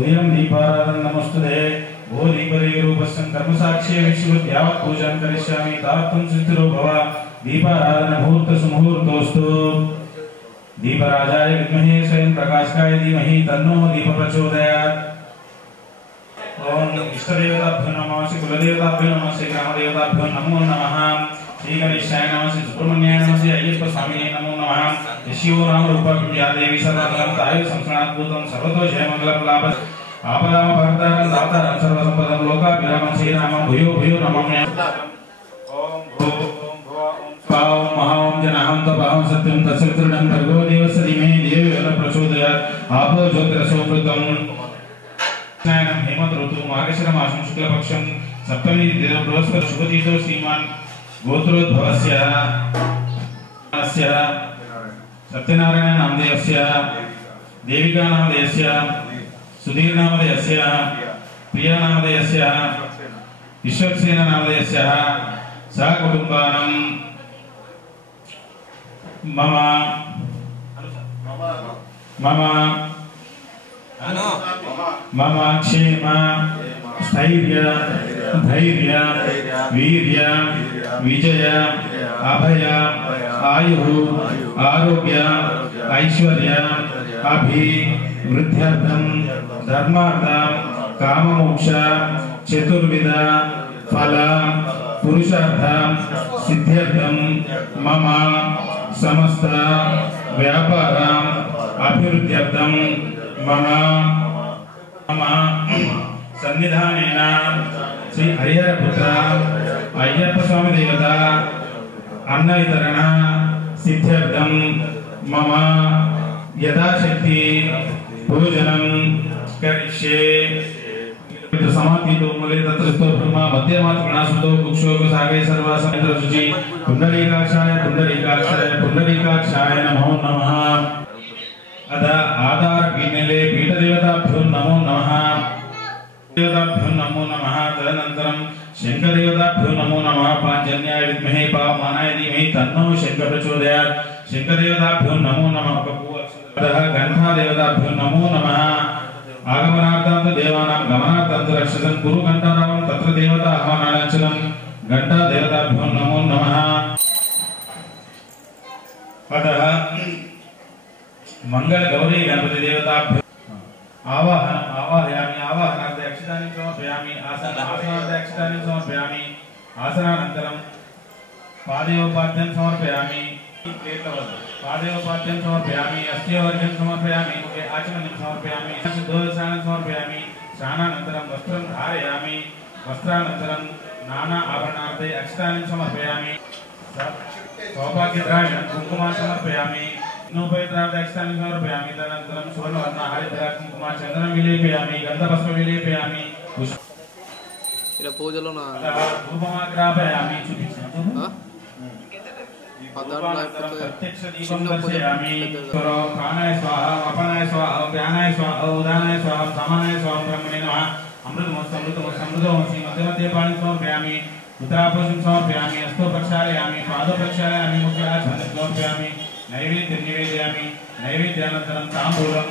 उदयं दीपाराधन नमस्तुते ओ दीपदेवरूपस्य कर्मसाक्षी विश्वत यावत् पूजां करिष्यामि तावत्तं सिद्धिरो भव दीपाराधन मुहूर्तसुमुहूर्तोऽस्तु दीपराजाय विद्महे स्वयं प्रकाशकाय धीमहि तन्नो दीप प्रचोदयात् ओम इष्टदेवताभ्यो नमः श्री कुलदेवताभ्यो नमः श्री ग्रामदेवताभ्यो नमो नमः श्री गणेशाय नमः श्री सुब्रह्मण्याय नमः श्री अय्यप्प स्वामिने नमो नमः शिवो नाम रूपं या देवी सर्वमंगलं ताय संस्करणाद्भुतं सर्वतोषमंगलं लाभ आपदाम भक्तारं दातारं सर्वसंपदं लोकाभिरामं श्रीरामं भूयो भूयो नमाम्यहम् ओम भो ओम भो ओम स्वाहा ओम महा ओम जनाहं तपाहं सत्यं तत्सवितृणं भर्गो देवस्य धीमहि धियो यो नः प्रचोदयात् आपो ज्योतिरसोऽमृतम् स्नानं हेमंत ऋतु मार्गशीर मासं शुक्लपक्षं सप्तमी तिथौ बृहस्पति शुभतिथौ श्रीमान् गोत्रोद्भवस्य सत्यनारायण नामधेयस्य देविका नामधेयस्य सुधीर नामधेयस्य प्रिया नामधेयस्य विश्वक्सेन नामधेयस्य सहकुटुम्बानां मम मम मम क्षेम स्थैर्य धैर्य वीर्य विजय अभय आयु आरोग्य ऐश्वर्य अभिवृद्ध्यर्थं धर्मार्थ काममोक्ष चतुर्विध फल पुरुषार्थ सिद्ध्यर्थं मम समस्त व्यापार अभिवृद्ध्यर्थं मम सन्निधानेन श्री हरिहरपुत्र अय्यप्प स्वामी देवता अन्न वितरण सिद्ध्यर्थं मम यथाशक्ति भोजनं करिष्ये समाधितो मूले तत्रस्थो ब्रह्मा मध्यमात्रणासुतो कुक्षो सागे सर्वासमित्रशुचि पुंडरीकाक्षाय नमो नमः अद आधार पीनेले पीठ देवताभ्यो नमो नमः देवताभ्यो नमो नमः तदनन्तरं शंकर देवताभ्यो नमो नमः पांचन्याय विद्महे पावमानाय धीमहि तन्नो शंकर प्रचोदयात् शंकर देवताभ्यो नमो नमः अतः गन्धा देवताभ्यो नमो नमः आगमनार्थं देवानां गमनार्थं रक्षसं कुरु घण्टानामं तत्र देवता आह्वानार्चनं घण्टा देवताभ्यो नमो नमः अतः मंगल गौरी गणपति देवताभ्यो आवाहयामि आवाहनार्थे अक्षतानि समर्पयामि आसनार्थे अक्षतानि समर्पयामि आसनानन्तरं पादयोपाद्यं समर्पयामि पादयोपाद्यं समर्पयामि अस्थिवर्घ्यं समर्पयामि मुखे आचमनं समर्पयामि शुद्धोदशानं समर्पयामि स्नानानन्तरं वस्त्रं धारयामि वस्त्रानन्तरं नाना आभरणार्थे अक्षतानि समर्पयामि सौभाग्यद्रव्यं कुङ्कुमां समर्पयामि नोपवित्रार्थानि समर्पयामि तदनन्तरं सुवर्णवर्णः हरिद्राक्षं कुङ्कुमां चन्दनं विलेपयामि गन्धपुष्पं विलेपयामि ఇలా పూజలోన धूपमाग्रापयामि प्रत्यक्ष दीपं दर्शयामि प्राणाय स्वाहा अपानाय स्वाहा व्यानाय स्वाहा उदानाय स्वाहा समानाय स्वाहा ब्रह्मणे नमः अमृतमस्तमृतमस्तमृतमसि मध्ये मध्ये पाणिं समर्पयामि उत्तरापुरुषं समर्पयामि हस्तो प्रक्षालयामि पादौ प्रक्षालयामि मुखे आचमनं समर्पयामि नैवेद्यं निवेदयामि नैवेद्यानन्तरं ताम्बूलं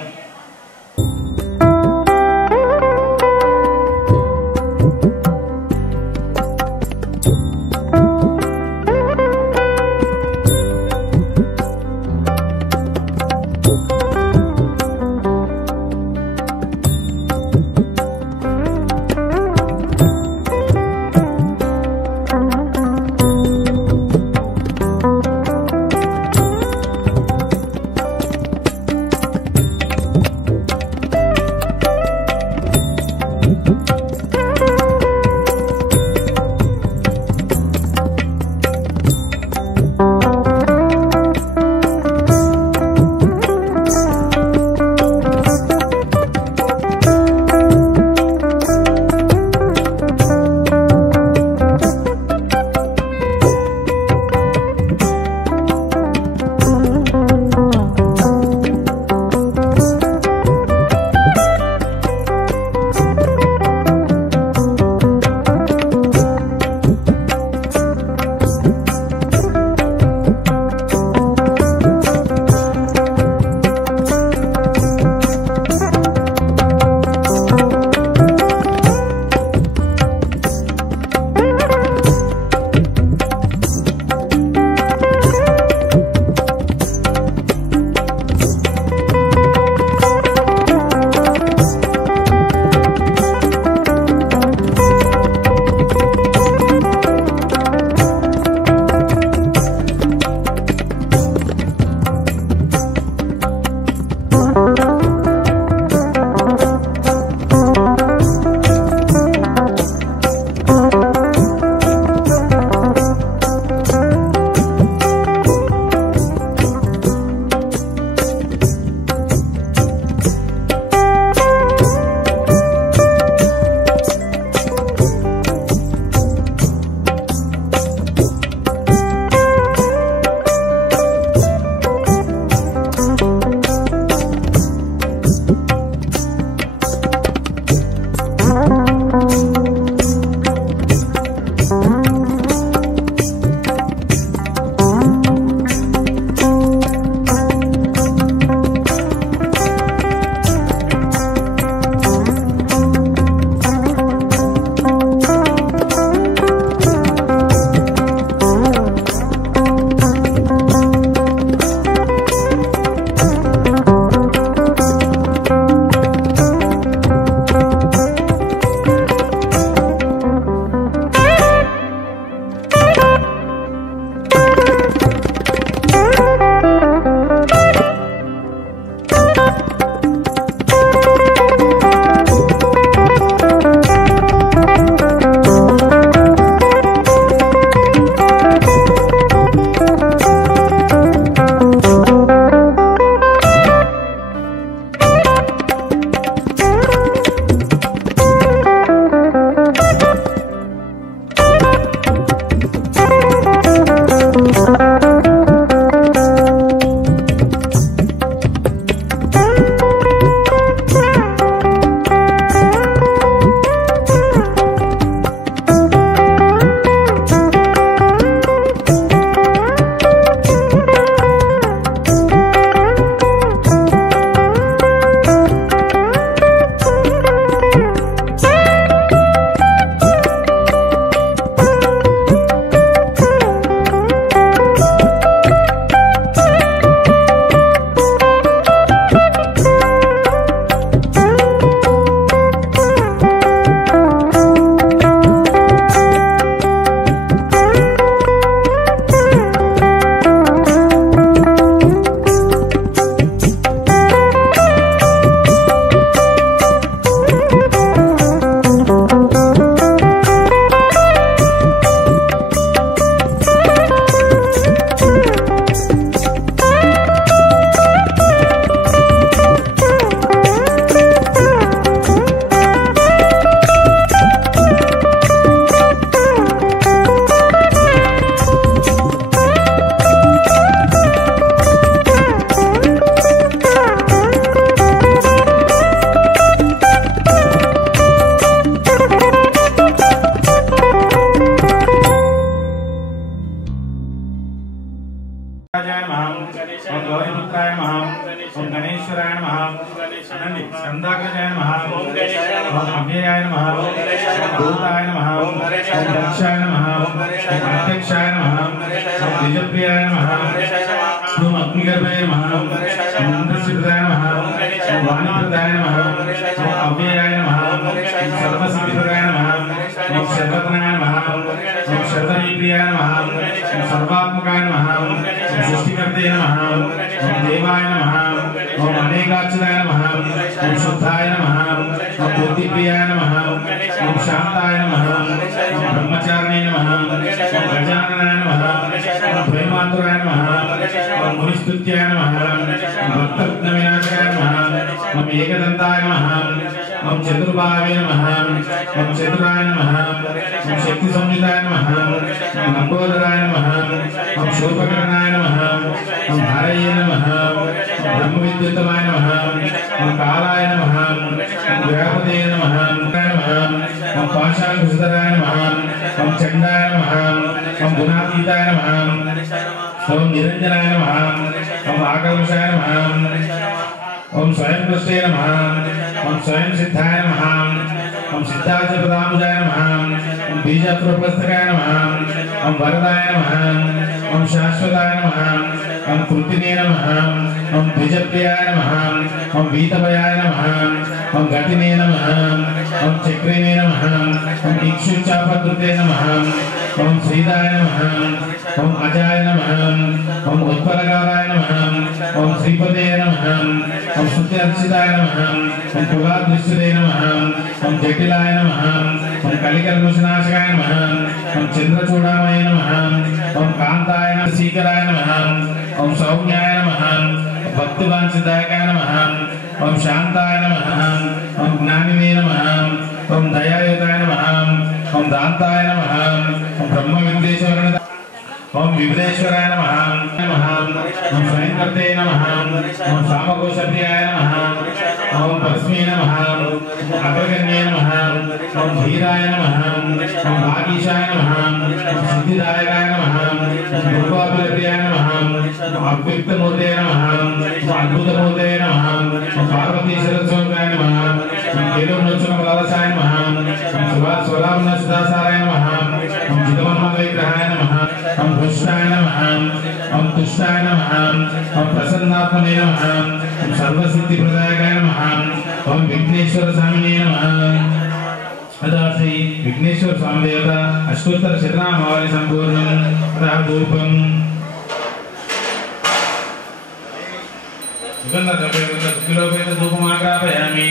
सुगन्धद्रव्ययुक्तशुद्धिलोपेत धूपमाग्रापयामि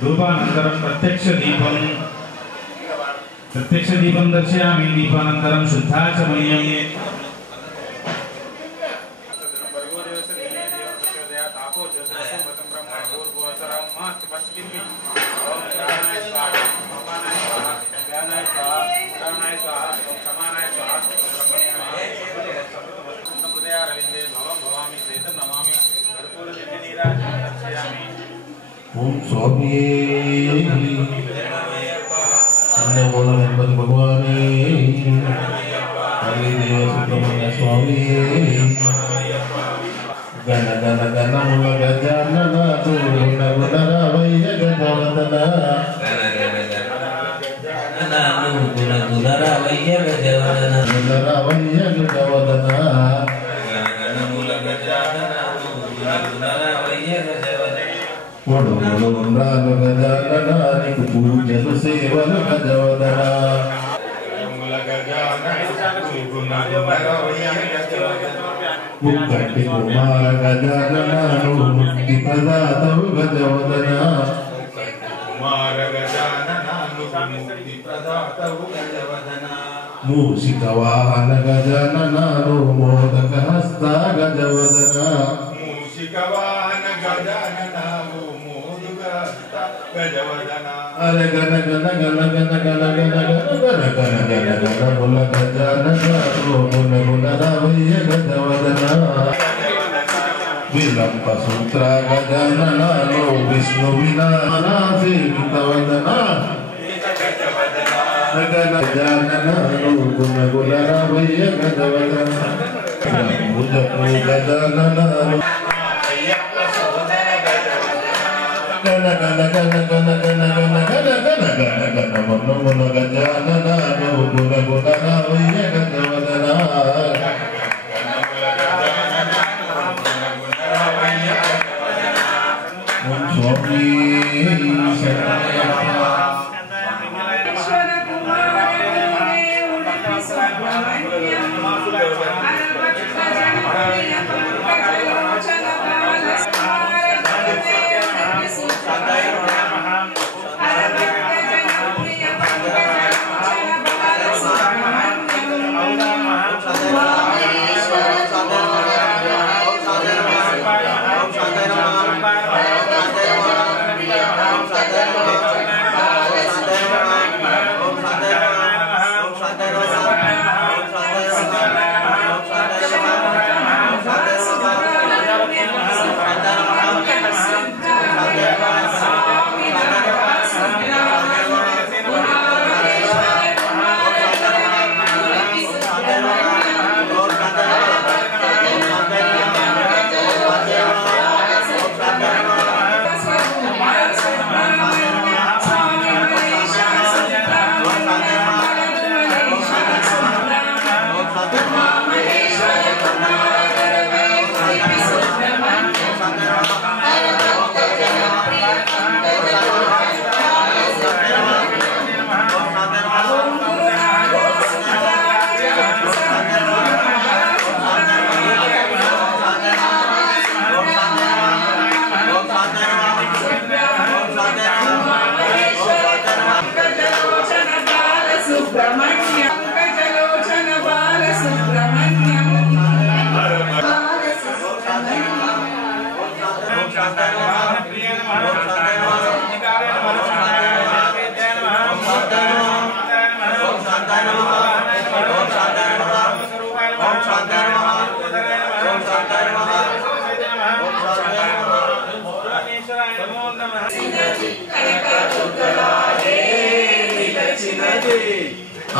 धूपानन्तरं प्रत्यक्षदीपं दर्शयामि दीपानन्तरं शुद्धाचमनीयम् ओम स्वामी नमो गणपति भगवान हरिदेव सुब्रह्मण्य स्वामी गण गण गण मूल गजानन गुण गुण रावय गजवदन गुण गुण रावय गजवदन गुण रावय गजवदन गण मूल गजानन गुण गुण रावय गजवदन गजाननानिकु पूजनु सेवनु गजवदना मुक्ति कुमार गजाननानु मुक्ति प्रदातु गजवदना मूषिक वाहन गजाननानु मोदक हस्ता गजवदना मूषिक वाहन गजाननानु अरे गण गण गण गण गण गण गण गण गण गण गण बोल गजानन गुण गुण रावय गजवदन विलंब सूत्र गजानन विष्णु विना सेवितवदन गण गजानन गुण गुण रावय गजवदन भुज गजानन गण गण गण गण गण गण गण गण गण गण मन मन गजानन गुण गुण रावय गजवदन ओम स्वामी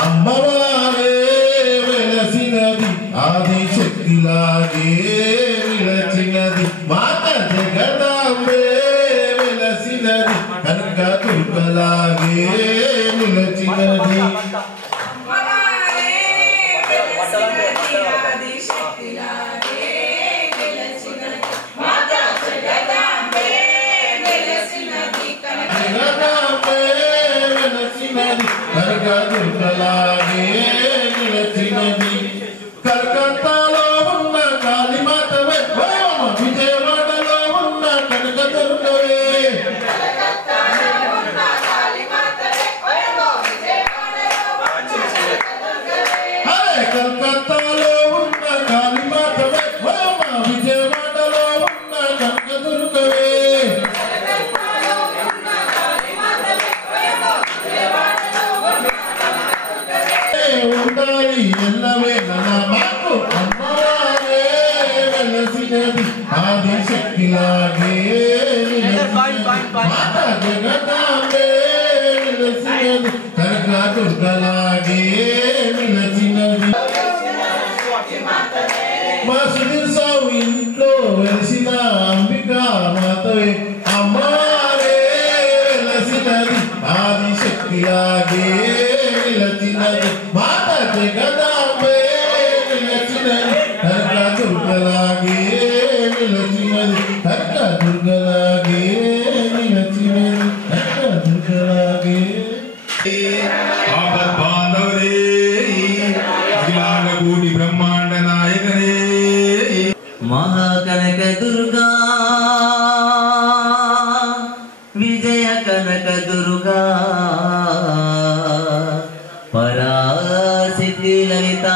అమ్మవారే వెలసినది ఆది శక్తిలాగే విలచినది మాత జగదాంబే వెలసినది కనక దుర్గలాగే విలచినది కలకత్తాలో ఉన్న కాళీమాత లాగే మాతా జగదాంబే నిలచినది కనక దుర్గలాగే నిలచినది మా సుధీర్ సావు ఇంట్లో వెలిసిన అంబికా మాతవే అమ్మారే వెలసినది ఆదిశక్తిలాగే నిలచినది మాతా జగదాంబే నిలచినది కనక దుర్గలాగే నిలచినది కనక దుర్గలాగే నిలచినది కనక దుర్గలాగే ఆపద్ బాంధవరే అఖిలాండ కోటి బ్రహ్మాండ నాయకరే మహాకనక దుర్గా విజయ కనక దుర్గా పరాశక్తి లలిత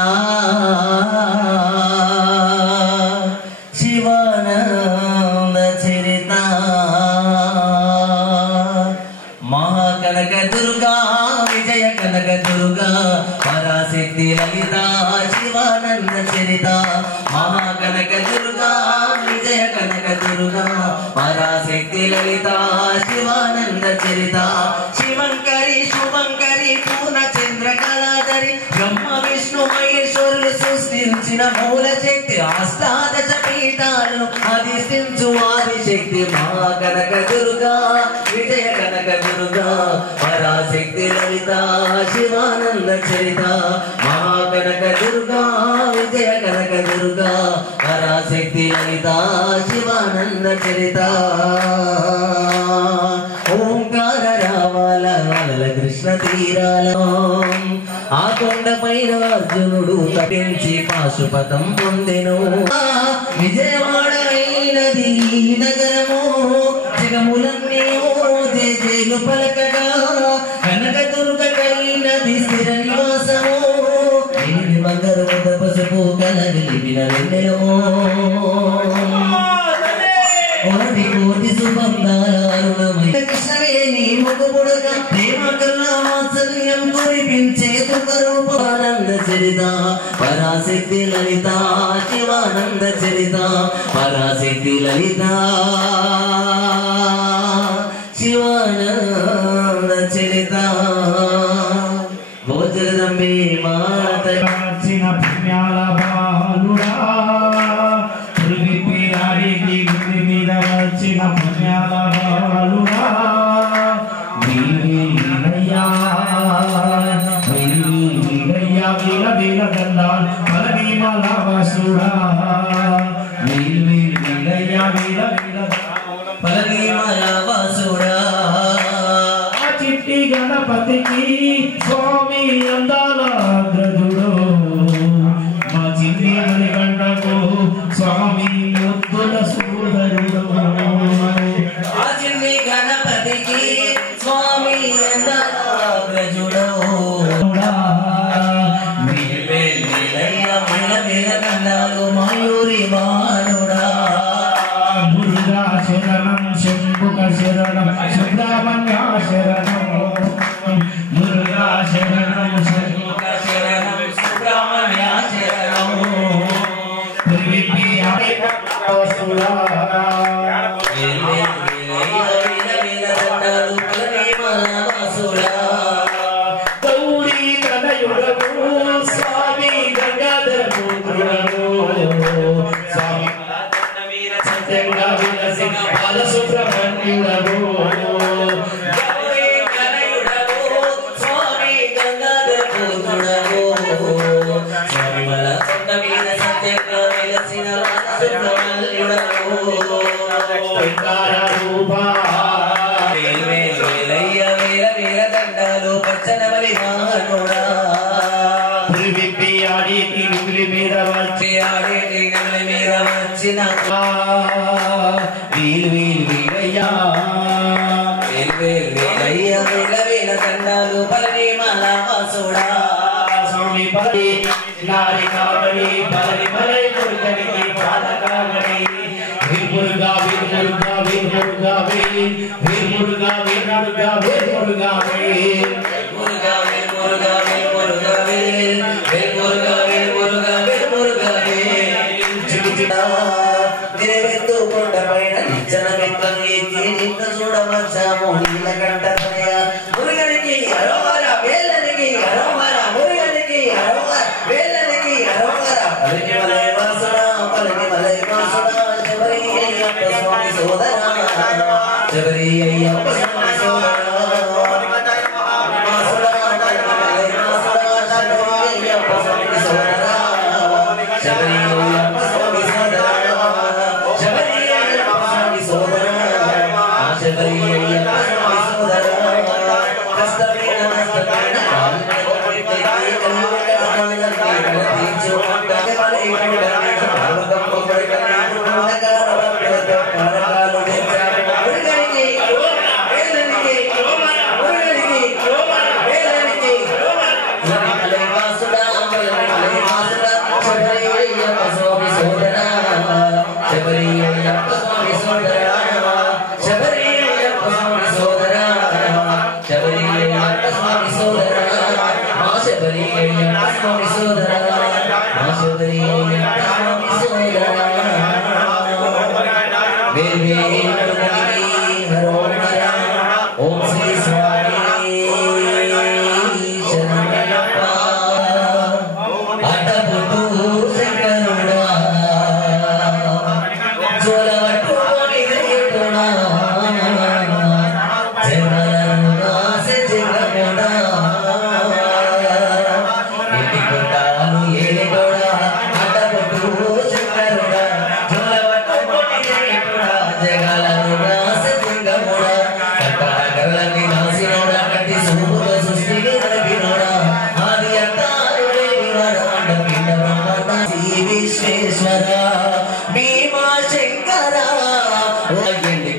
శివానంద చరిత మహాకనక దుర్గా విజయ కనక దుర్గా పరాశక్తి లలిత శివానంద చరిత మహాకనక దుర్గా విజయ కనక దుర్గా పరాశక్తి లలిత శివానంద చరిత శివంకరి శుభంకరి పూర్ణ చంద్ర కళాధరి బ్రహ్మ విష్ణు మహేశ్వరులు సృష్టించిన మూల శక్తి అష్టాదశ పీఠాలను అధిష్ఠించు ఆదిశక్తి మహాకనక దుర్గా విజయ కనక దుర్గా పరాశక్తి లలిత శివానంద చరిత మహాకనక దుర్గా విజయ కనక దుర్గా పరాశక్తి లలిత శివానంద చరిత ఓంకార రావాల కృష్ణ తీరాల ఆ కొండ పైన అర్జునుడు తపించి పాశుపతం పొందెను విజయవాడైనది నగరము జగములన్నీ జేజేలు పలకగా కనక దుర్గ కలిగినది స్థిర నివాసము బంగారు ముద్ద పసుపు కలగిలిపిన వెన్నెలము కోటి సుబంధారుణమై కృష్ణవేణి ముఖపుడక ప్రేమ కరుణ వాత్సల్యం కురిపించే దుఃఖరూపానంద చరిత పరాశక్తి లలిత శివానంద చరిత పరాశక్తి లలిత శివానంద చరిత గోచరదంబే మాత పుణ్యాల బాలుడా మీద వచ్చిన పుణ్యాల బాలుడా వీరయ్యా వీల వీల గంధాల్ పరమీమల వాసుడా వీరయ్యా వీల వీల పరమీమల వాసుడా చిట్టి గణపతికి స్వామి అందాల గ్రజుడు మా చిన్ని మణికంఠకు స్వామి ముద్దుల సోదరుడు ఆ చిన్ని గణపతికి స్వామి అందాల గ్రజుడు మయూరి బాలుడా మురుగా శరణం శంభుక శరణం సుబ్రహ్మణ్య శరణం మురుగా శరణం శంభుక శరణం సుబ్రహ్మణ్య శరణం గౌరీ తనయుడకు స్వామి గంగాధర స్వామి సత్యంగా విలసి బాల సుబ్రహ్మణ్యుడకు గౌరీ తనయుడకు స్వామి గంగాధర పుత్రుడకు స్వామి మల కొండ మీద సత్యంగా విలసిన సుబ్రహ్మణ్యుడకు దండాలు పచ్చనవలి వాహనుడా విప్పి ఆడి తిరుగులి మీద వచ్చి ఆడేటి నవలి మీద వచ్చిన వీలు వీలు వీరయ్యా వీరయ్య వీల దండాలు పరమీమల వాసుడా స్వామి పరి నారి కావడి పరి మలై కొడుకనికి పాద కావడి వీర్మురుగా వీర్మురుగా వీర్మురుగా వీర్మురుగా వీర్మురుగా వీర్మురుగా మురుగా మురుగా మురుగా మురుగా మురుగా మురుగా నిలబెత్తు కొండ పైన నిచ్చనమెక్కని నిన్న చూడవచ్చాము నీలకంఠనయ మురుగనికి అరోహర వేళ్ళనికి అరోహర మురుగనికి అరోహర వేళ్ళనికి అరోహర పలికి మలై వాసుడా శబరి అయ్యప్ప స్వామి సోదరా శబరి అయ్యప్ప స్వామి సోదరా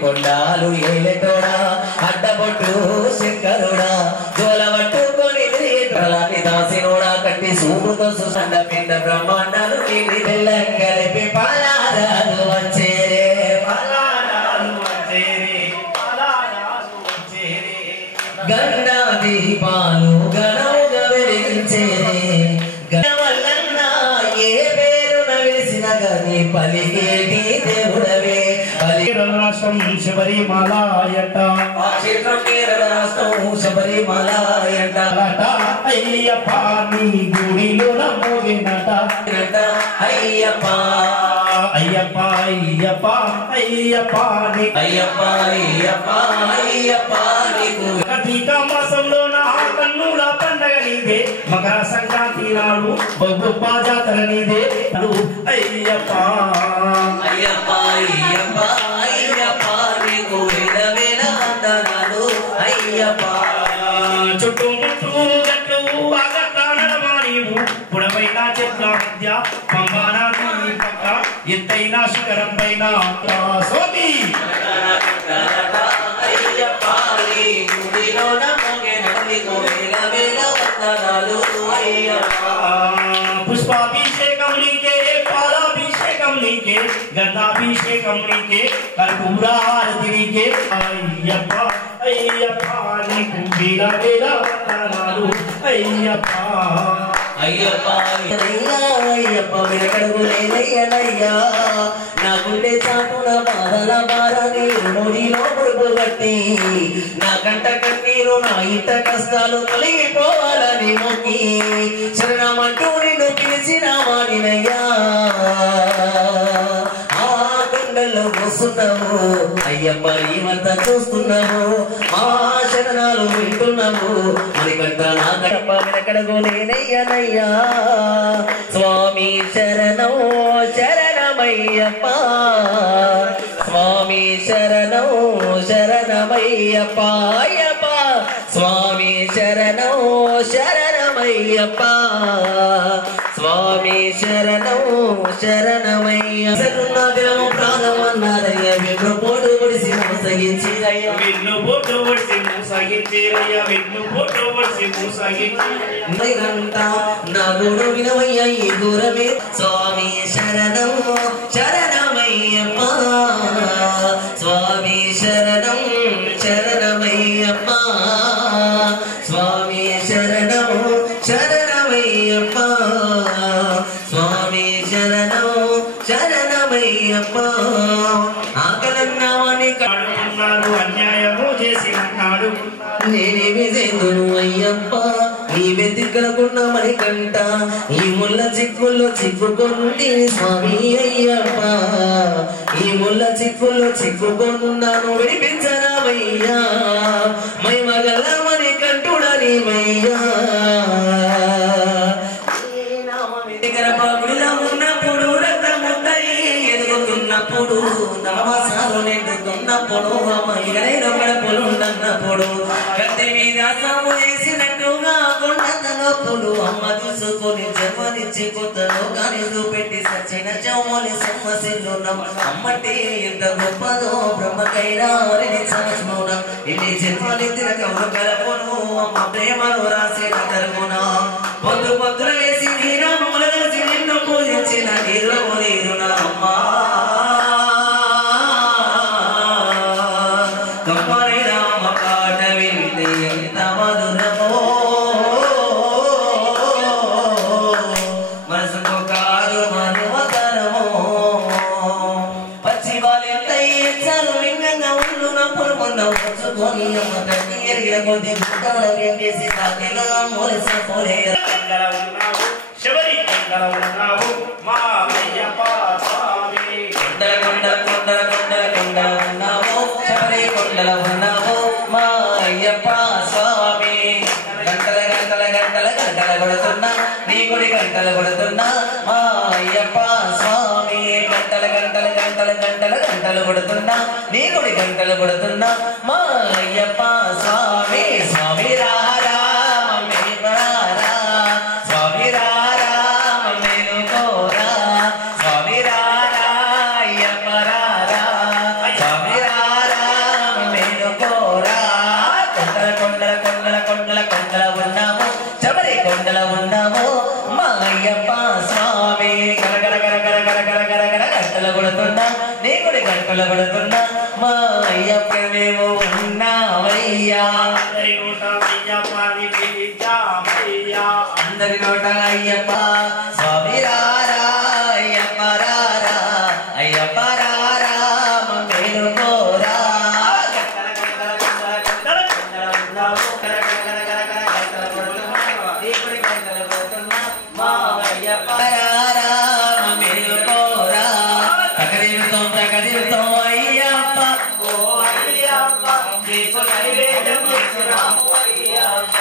కొండాలు ఏలెటోడా అడ్డబొట్టు శంకరుడా జోలవట్టుకొని దాసినోడా కట్టి సూపుతో సుసండ పిండ బ్రహ్మాండాలు నీటి బెల్లం కలిపి పాలారాలు వచ్చేరే గండా దీపాలు గణముగా వెలిగించేరే గణవల్లన్న ఏ పేరున వెలిసిన గని పలికేటి దేవుడవే రాష్ట్రం శబరిమలయట క్షేత్రం కేరళ రాష్ట్రం శబరిమలయట అయ్యప్ప నీ గుడిలో మోగినట అయ్యప్ప అయ్యప్ప అయ్యప్ప అయ్యప్ప అయ్యప్ప అయ్యప్ప అయ్యప్ప నీకు కార్తీక మాసంలో నా కన్నుల పండగ నీదే మకర సంక్రాంతి నాడు గొప్ప జాతర నీదే అయ్యప్ప అయ్యప్ప అయ్యప్ప అయ్యప్ప నీకు వేల వేల వందనాలు అయ్యప్ప చుట్టుముట్టు గట్లు ఆగట్ల నడమానీవు పుడవైన చెట్ల మధ్య పంబానాది పక్క ఎత్తైన శిఖరం పైన స్వామి అయ్యప్ప నీ గుడిలో నమోగెన నీకు వేల వేల వందనాలు అయ్యప్ప పుష్పాభిషేకం నీకే పాలాభిషేకం నీకే గంధాభిషేకం నీకే కర్పూరారతి నీకే అయ్యప్ప అయ్యప్ప నీకు వేల వేల వందనాలు అయ్యప్ప అయ్యప్ప అయ్యప్ప వెనకడుగు లేనయ్యనయ్యా నా గుండె చాటున బాధల బారని నోడిలో పొడుగు కట్టి నా కంట కన్నీరు నా ఇంట కష్టాలు తొలగిపోవాలని మొక్కి శరణమంటూ నిన్ను పిలిచిన వాడినయ్యా ఆ కొండల్లో కూస్తున్నావు అయ్యప్ప ఈమంతా చూస్తున్నావు మా శరణాలు వింటున్నావు మరికంట నా గడప వెనకడుగు లేనయ్యనయ్యా స్వామి శరణం శరణమయ్యప్ప స్వామి శరణం శరణమయ్యప్ప అయ్యప్ప స్వామి శరణం శరణమయ్యప్ప స్వామి శరణం శరణమయ్య శరణాగ్రహం ప్రాణమన్నారయ్య వెన్ను పోటు పొడిసి మోసగించిరయ్య వెన్ను పోటు పొడిసి మోసగించిరయ్య వెన్ను పోటు పొడిసి మోసగించిరంట నా గోడు వినవయ్య ఈ దూరమే స్వామి శరణం శరణమయ్యప్ప స్వామి శరణం శరణమయ్యప్ప స్వామి శరణం శరణమయ్యప్ప స్వామి శరణం శరణమయ్యప్ప ఆకలన్నా నీ అడుగున్నాడు అన్యాయము చేసినాడు నేనేమి చేదును అయ్యప్ప నీవే దిక్కకుండా మణికంట ఈ ముళ్ళ చిక్కుల్లో చిక్కుకొండి స్వామి అయ్యప్ప ఈ ముళ్ళ చిక్కుల్లో చిక్కుకొన్నాను విడిపించరామయ్యా మై మగల మణికంఠుడని మయ్యా గర్భగుడిలో ఉన్నప్పుడు రక్తముద్దయి ఎదుగుతున్నప్పుడు నవమాసాలు నిండుతున్నప్పుడు అమ్మాయిలైన గడపలుండన్నప్పుడు కత్తి మీద సాము వేసినట్టుగా కొండనప్పుడు అమ్మ చూసుకొని జన్మనిచ్చి కొత్తలో కానీ చూపెట్టి సచిన చౌమలి సమ్మసిల్లున్నాం అమ్మటే ఎంత గొప్పదో బ్రహ్మకైనా సమస్మౌన ఇన్ని జన్మలి తిరగము కలపును అమ్మ ప్రేమను రాసిన కరుమునా పొద్దు పొద్దున వేసి నీరామముల తెలిసి నిన్ను పూజించిన నీరు నీరునా అమ్మా కమ్మరి రామ పాట వింటే ఎంత మధురమో మనసుకు కాదు మనుమతరమో పచ్చి బాలెంతయ్యే చాలు వింగంగా ఉండునప్పుడు మొన్న వచ్చుకొని అమ్మ తల్లి ఎరిగిన కొద్ది గుట్టల వెంటేసి కాకిలో మొలస పోలే శబరి కొండల ఉన్నావు మా అయ్యప్ప స్వామి కొండల కొండల కొండల కొండల కొండల ఉన్నావు శబరి కొండల ఉన్నావు మా అయ్యప్ప స్వామి గంటల గంటల గంటల గంటల కొడుతున్నా నీ గుడి గంటలు కొడుతున్నా మా అయ్యప్ప స్వామి గంటల గంటల గంటల గంటల గంటలు కొడుతున్నా నీ గుడి గంటలు కొడుతున్నా మా అయ్యప్ప స్వామి స్వామి రారా మమ్మీ రారా స్వామి రారా మమ్మీను కోరా స్వామి రారా అయ్యప్ప రారా స్వామి రారా మమ్మీను కోరా కొండల కొండల కొండల కొండల కొండల ఉన్నాము శబరి కొండల ఉన్నాము మా అయ్యప్ప స్వామి గరగర గరగర గరగర గరగర గంటలు కొడుతున్నా నీ గుడి గంటలు కొడుతున్నా మా అయ్యప్ప మేము ఉన్నామయ్యా అందరి నోట అయ్యప్పని పిలిచామయ్యా అందరి నోట అయ్యప్ప స్వామి రారా అయ్యప్ప రారా అయ్యప్ప రారా మమ్మీను కోరా రారా మమ్మీను కోరా ప్రకటిస్తాం అయ్యప్ప ఓ అయ్యప్ప నీకు నైవేద్యం చేస్తున్నాము అయ్యప్ప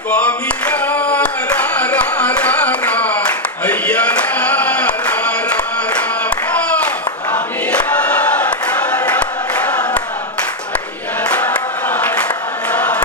స్వామి రా రా రా రా అయ్యా రా రా రా రా స్వామి రా రా రా రా అయ్యా రా రా రా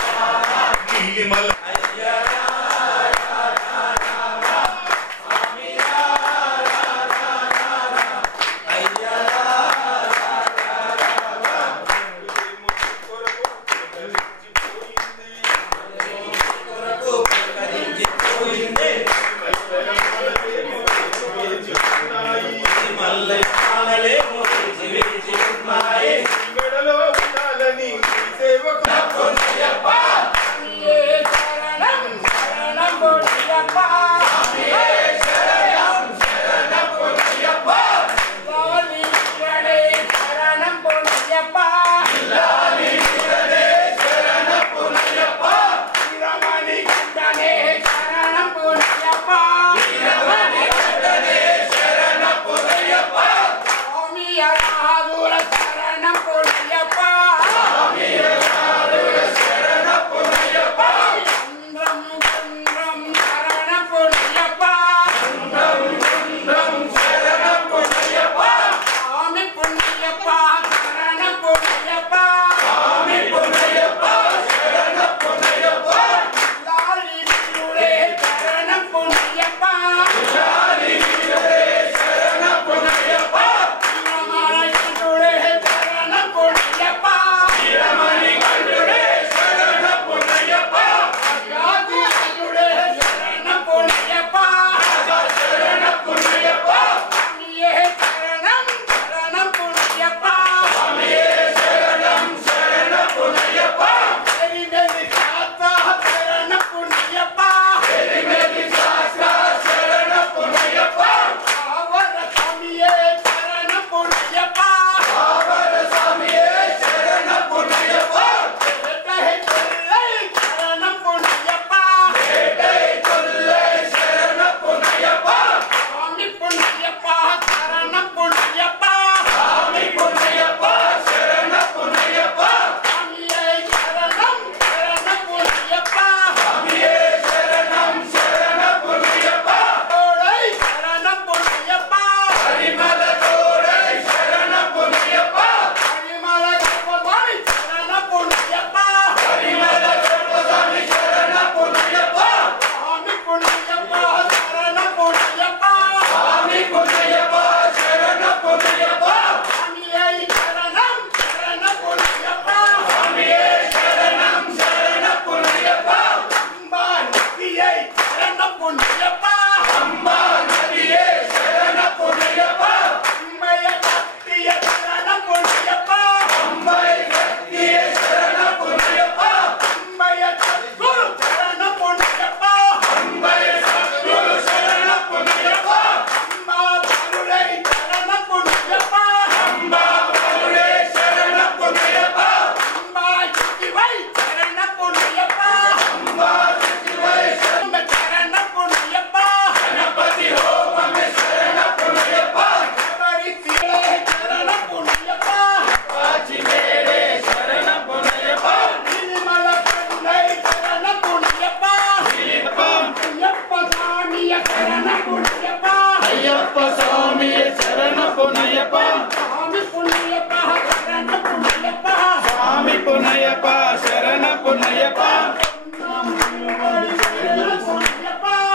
పున్నయ్యప్ప శరణ పున్నయ్యప్ప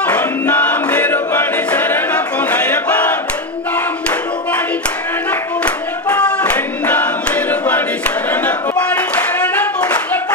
పొన్నాం నిరుపడి శరణ పున్నయ్యప్ప పొన్నాం నిరుపడి శరణ పున్నయ్యప్ప పొన్నాం నిరుపడి శరణ పున్నయ్యప్ప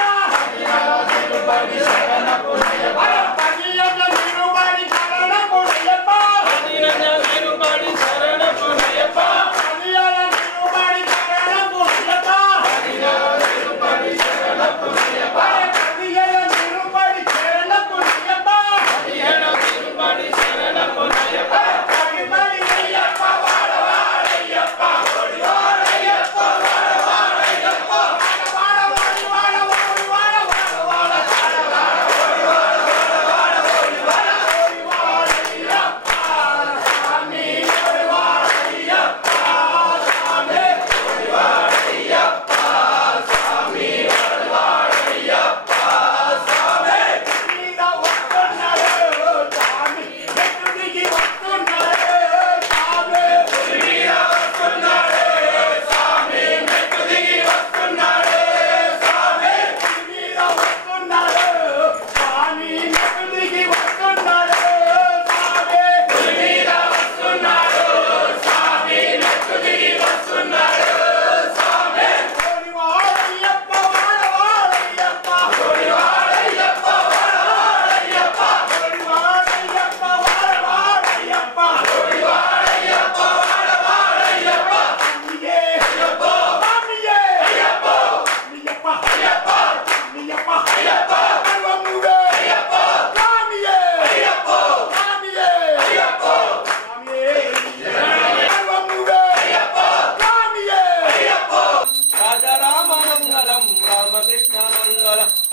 నిరుపడి శరణ పున్నయ్యప్ప పదియన నిరుపడి శరణ పున్నయ్యప్ప పదియన నిరుపడి శరణ పున్నయ్యప్ప పదియన నిరుపడి శరణ పున్నయ్యప్ప పదియన నిరుపడి శరణ పున్నయ్యప్ప పదియన నిరుపడి శరణ పున్నయ్యప్ప పదియన నిరుపడి శరణ పున్నయ్యప్ప పదిపడి అయ్యప్ప వాడవాడయ్యప్ప వాడవాడయ్యప్ప వాడవాడయ్యప్ప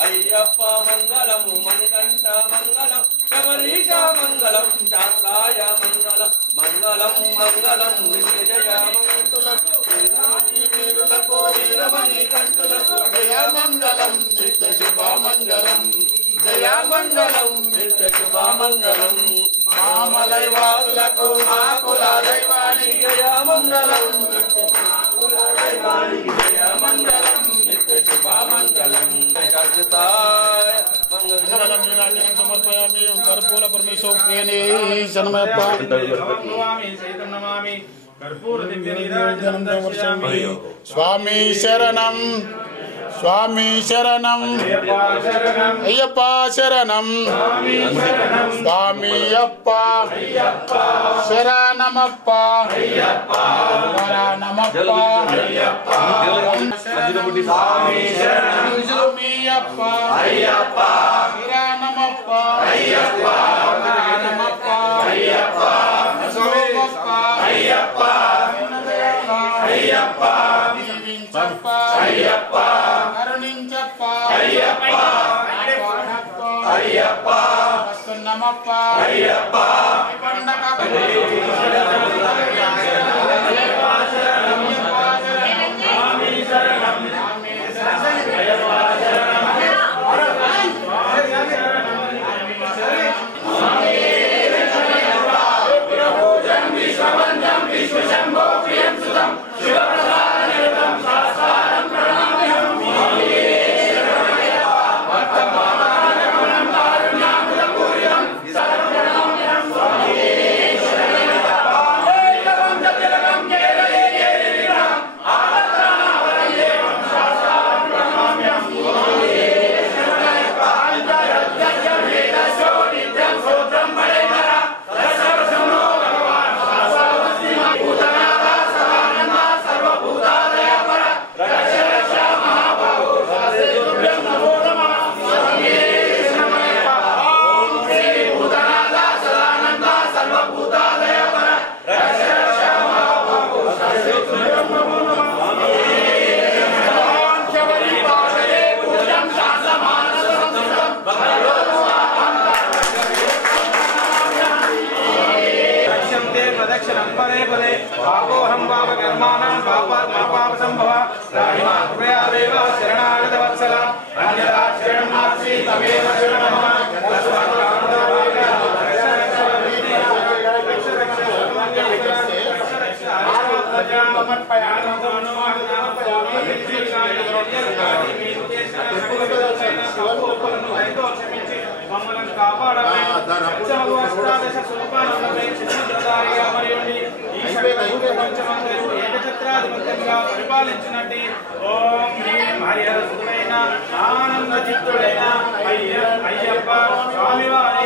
అయ్యప్ప మంగళం మణికంఠ మంగళం శబరీష మంగళం శాస్త్రాయ మంగళం మంగళం మంగళం నిత్యజయ మంగళులకు వీరమణి కంఠులకు జయ మంగళం నిత్య శుభ మంగళం జయ మంగళం నిత్య శుభ మంగళం మామలై వారులకు మా కుల దైవానికి జయ మంగళం దైవానికి జయ మంగళం నిత్య శుభ మంగళం సమర్పయామి కర్పూర పరమేశ్వర ప్రియనే శరణమయ్యప్ప స్వామి శరణం స్వామి శరణం అయ్యప్ప శరణం స్వామి అప్ప శరణమప్ప శరణమప్ప స్వామి అప్ప అయ్యప్ప శరణమప్ప అయ్యప్ప శరణమప్ప అయ్యప్ప అయ్యప్ప అయ్యప్ప దీవించప్ప అయ్యప్ప కరుణించప్ప అయ్యప్ప అయ్యప్ప వస్తున్నమప్ప అయ్యప్ప పండగ సమర్పయామి ప్రపంచమంతయు ఏకఛత్రాధిపత్యంగా పరిపాలించినట్టి ఓం హ్రీం హరిహర సుతుడైన ఆనంద చిత్తుడైన అయ్యప్ప స్వామివారి